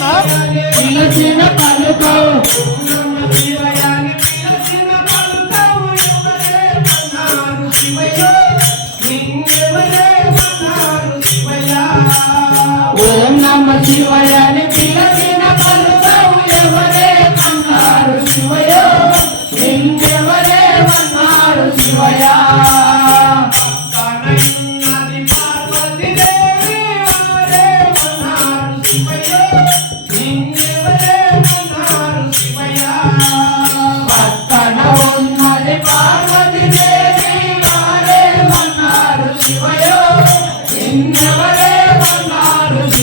好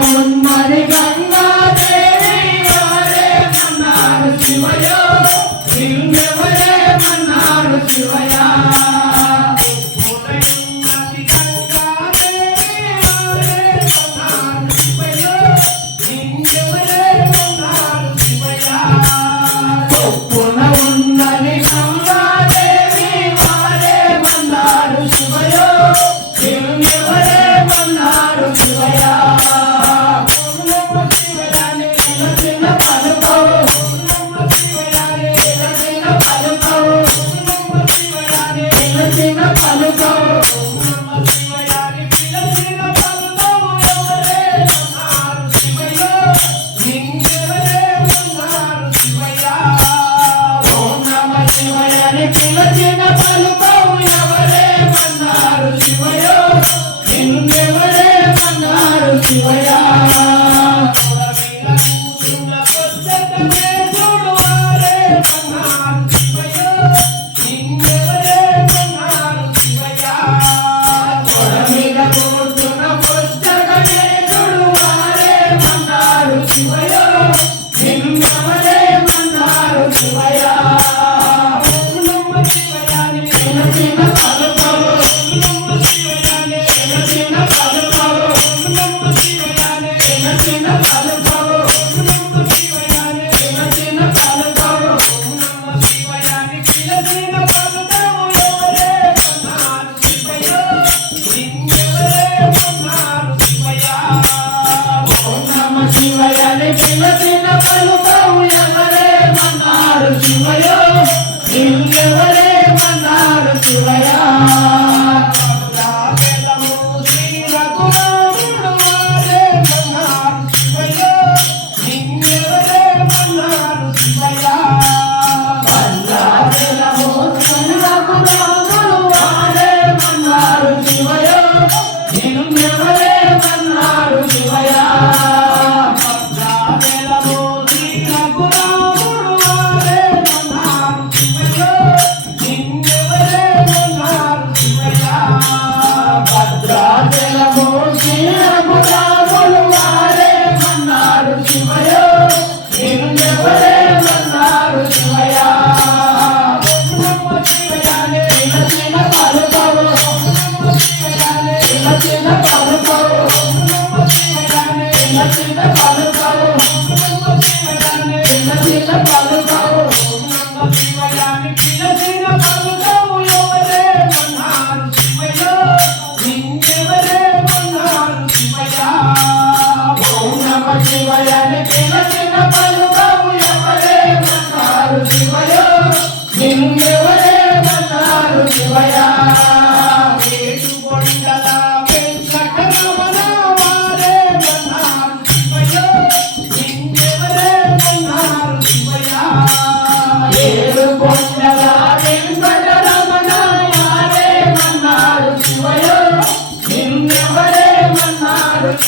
I'm Mother, Mother, Mother, Mother, నిన్న